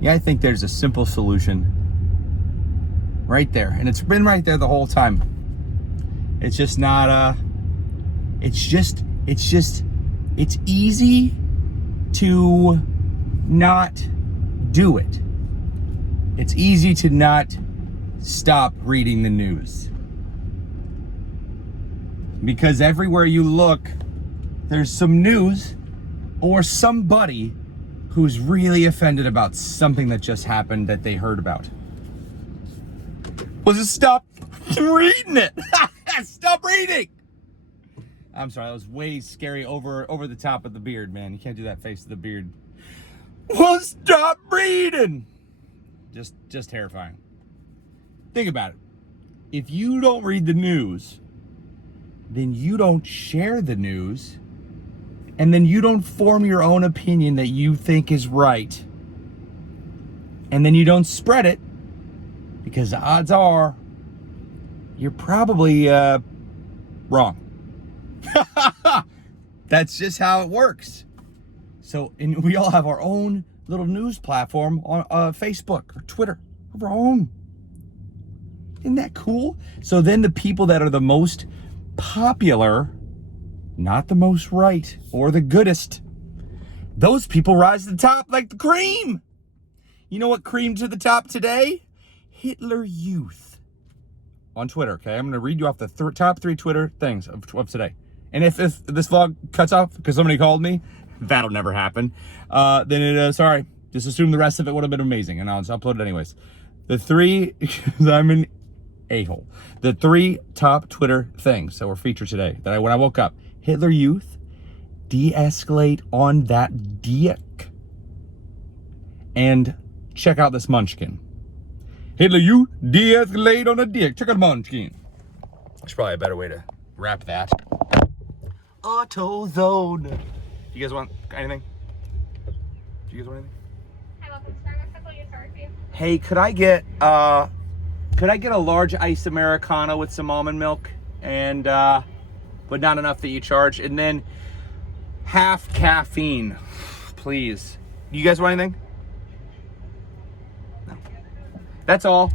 Yeah, I think there's a simple solution right there. And it's been right there the whole time. It's just not, it's easy to not do it. It's easy to not stop reading the news. Because everywhere you look, there's some news or somebody who's really offended about something that just happened that they heard about. Well, just stop reading it. Stop reading. I'm sorry, that was way scary over the top of the beard, man. You can't do that face to the beard. Well, stop reading. Just terrifying. Think about it. If you don't read the news, then you don't share the news, and then you don't form your own opinion that you think is right. And then you don't spread it, because the odds are you're probably wrong. That's just how it works. So, and we all have our own little news platform on Facebook or Twitter of our own. Isn't that cool? So then the people that are the most popular, not the most right or the goodest, those people rise to the top like the cream. You know what cream to the top today? Hitler Youth on Twitter. Okay, I'm going to read you off the top 3 Twitter things of today. And if this vlog cuts off because somebody called me, that'll never happen. Then it, sorry, just assume the rest of it would have been amazing, and I'll just upload it anyways. The 3, I'm an a-hole. The 3 top Twitter things that were featured today, that when I woke up: Hitler Youth, de-escalate on that dick, and check out this munchkin. Hitler Youth, de-escalate on a dick. Check out the munchkin. There's probably a better way to wrap that. AutoZone. You guys want anything? Do you guys want anything? Hi, welcome to Starbucks. I'll get started for you. Hey, could I get a large iced Americano with some almond milk, and but not enough that you charge, and then half caffeine, please. You guys want anything? No. That's all.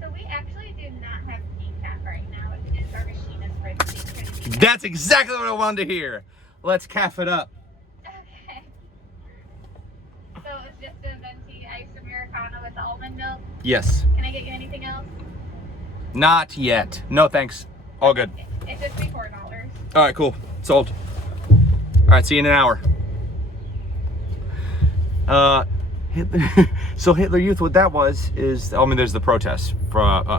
So we actually do not have decaf right now. It's just our machine is ready. That's exactly what I wanted to hear. Let's caff it up. Okay. So it's just a venti iced Americano with almond milk. Yes. Can I get you anything else? Not yet. No, thanks. All good. It's just $4. All right, cool. Sold. All right, see you in an hour. So Hitler Youth, what that was is, I mean, there's the protests.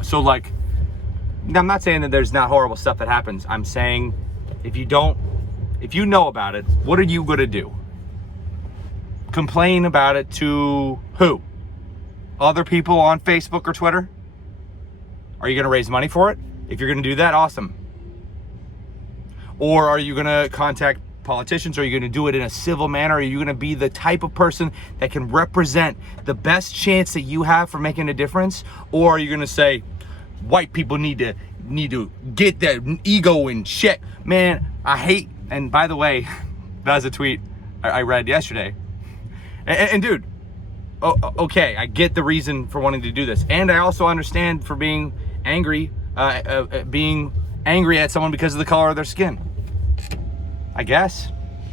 So like, I'm not saying that there's not horrible stuff that happens. I'm saying if you know about it, what are you gonna do? Complain about it to who? Other people on Facebook or Twitter? Are you gonna raise money for it? If you're gonna do that, awesome. Or are you gonna contact politicians? Are you gonna do it in a civil manner? Are you gonna be the type of person that can represent the best chance that you have for making a difference? Or are you gonna say, white people need to get their ego in check? Man, I hate, and by the way, that was a tweet I read yesterday. And dude, okay, I get the reason for wanting to do this. And I also understand for being angry at someone because of the color of their skin. I guess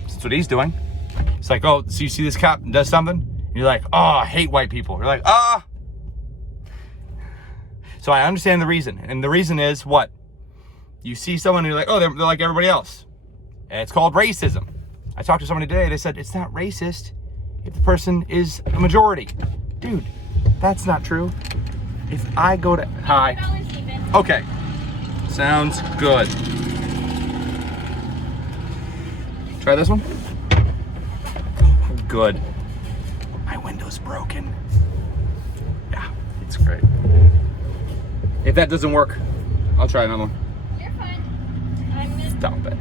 that's what he's doing. It's like, oh, so you see this cop does something, and you're like, oh, I hate white people. You're like, ah. So I understand the reason, and the reason is what? You see someone and you're like, oh, they're like everybody else. And it's called racism. I talked to somebody today, they said it's not racist if the person is a majority. Dude, that's not true. If I go to, hi. Okay, sounds good. Try this one. Good. My window's broken. Yeah, it's great. If that doesn't work, I'll try another one. You're fine. Stop it.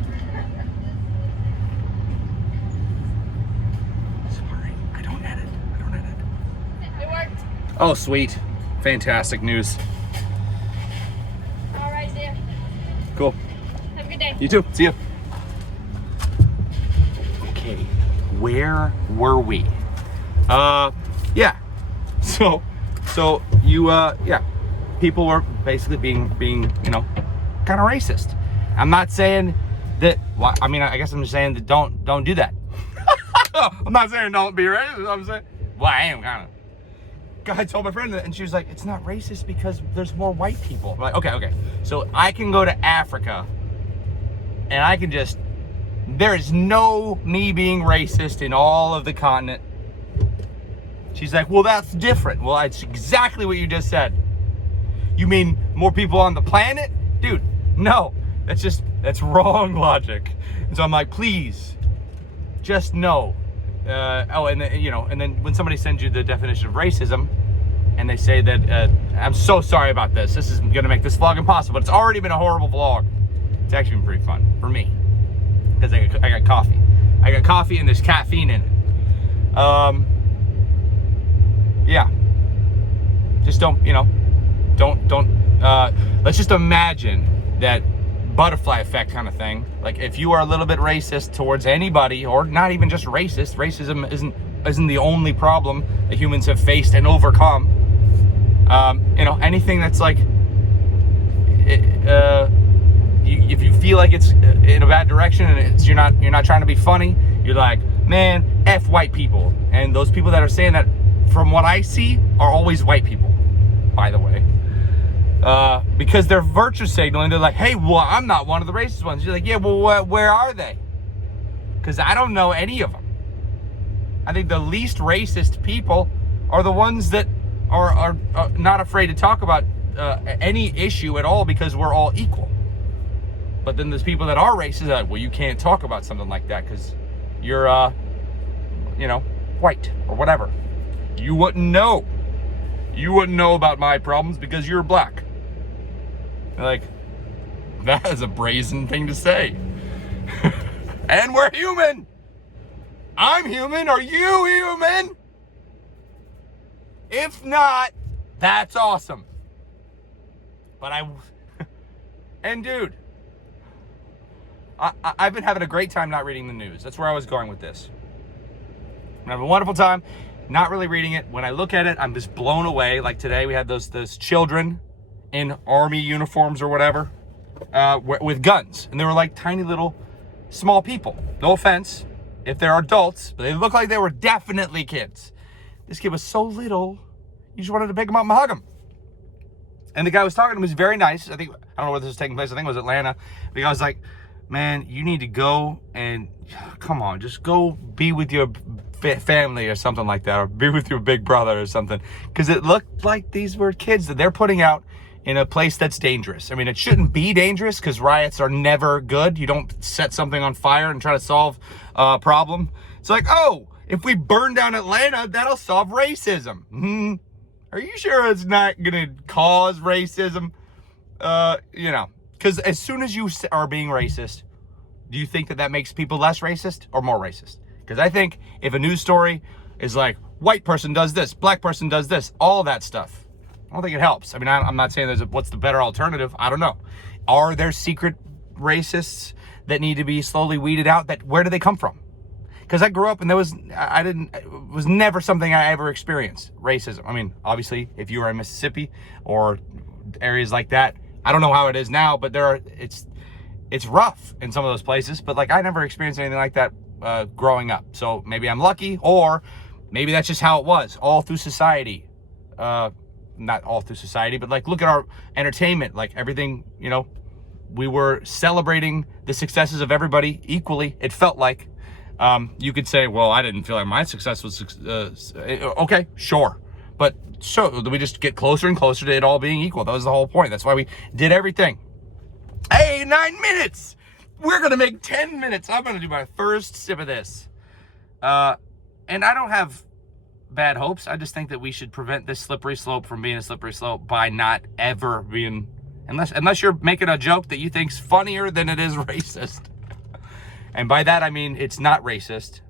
Sorry, I don't edit. It worked. Oh, sweet. Fantastic news. All right, dear. Cool. Have a good day. You too. See you. Okay, where were we? Yeah. So you, yeah, people were basically being, you know, kind of racist. I'm not saying that, well, I mean, I guess I'm just saying that don't do that. I'm not saying don't be racist. I'm saying, well, I am kind of. I told my friend that, and she was like, it's not racist because there's more white people. I'm like, okay. So I can go to Africa and I can just, there is no me being racist in all of the continent. She's like, well, that's different. Well, it's exactly what you just said. You mean more people on the planet? Dude, no, that's wrong logic. And so I'm like, please, just no. And then, you know, and then when somebody sends you the definition of racism and they say that, I'm so sorry about this. This is gonna make this vlog impossible, but it's already been a horrible vlog. It's actually been pretty fun for me because I got coffee. I got coffee and there's caffeine in it. Yeah, just don't, you know, let's just imagine that butterfly effect kind of thing. Like if you are a little bit racist towards anybody, or not even just racist, racism isn't the only problem that humans have faced and overcome. You know, anything that's like, if you feel like it's in a bad direction and you're not trying to be funny, you're like, man, F white people. And those people that are saying that, from what I see, are always white people, by the way. Because they're virtue signaling. They're like, hey, well, I'm not one of the racist ones. You're like, yeah, well, where are they? Because I don't know any of them. I think the least racist people are the ones that are not afraid to talk about any issue at all because we're all equal. But then there's people that are racist that are like, well, you can't talk about something like that because you're, you know, white or whatever. You wouldn't know. You wouldn't know about my problems because you're black. Like, that is a brazen thing to say. And we're human. I'm human. Are you human? If not, that's awesome. But and dude, I've been having a great time not reading the news. That's where I was going with this. I'm having a wonderful time not really reading it. When I look at it, I'm just blown away. Like today, we had those children in army uniforms or whatever with guns. And they were like tiny little small people. No offense if they're adults, but they look like they were definitely kids. This kid was so little, you just wanted to pick him up and hug him. And the guy was talking to him was very nice. I don't know where this was taking place. I think it was Atlanta. The guy was like, man, you need to go and, come on, just go be with your family or something like that, or be with your big brother or something. Because it looked like these were kids that they're putting out in a place that's dangerous. I mean, it shouldn't be dangerous because riots are never good. You don't set something on fire and try to solve a problem. It's like, oh, if we burn down Atlanta, that'll solve racism. Mm-hmm. Are you sure it's not going to cause racism? You know, because as soon as you are being racist, do you think that makes people less racist or more racist? Because I think if a news story is like, white person does this, black person does this, all that stuff, I don't think it helps. I mean, I'm not saying what's the better alternative. I don't know. Are there secret racists that need to be slowly weeded out? Where do they come from? Because I grew up and it was never something I ever experienced, racism. I mean, obviously, if you were in Mississippi or areas like that, I don't know how it is now, but it's rough in some of those places. But like, I never experienced anything like that growing up. So maybe I'm lucky, or maybe that's just how it was all through society. Not all through society, but like, look at our entertainment, like everything, you know, we were celebrating the successes of everybody equally. It felt like, you could say, well, I didn't feel like my success was, okay, sure. But so we just get closer and closer to it all being equal. That was the whole point. That's why we did everything. Hey, 9 minutes. We're going to make 10 minutes. I'm going to do my first sip of this. And I don't have bad hopes. I just think that we should prevent this slippery slope from being a slippery slope by not ever being, unless you're making a joke that you think's funnier than it is racist. And by that, I mean, it's not racist,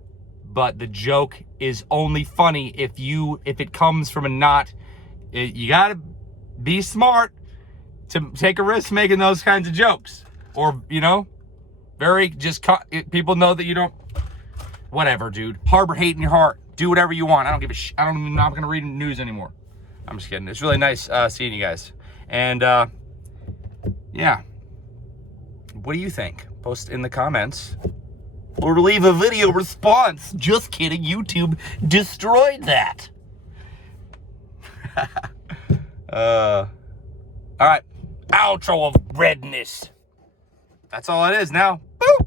but the joke is only funny if it comes from you gotta be smart to take a risk making those kinds of jokes. Or, you know, people know that you don't, whatever, dude. Harbor hate in your heart. Do whatever you want. I don't give a I'm not going to read news anymore. I'm just kidding. It's really nice seeing you guys. And yeah. What do you think? Post in the comments. Or leave a video response. Just kidding. YouTube destroyed that. All right. Outro of redness. That's all it is now.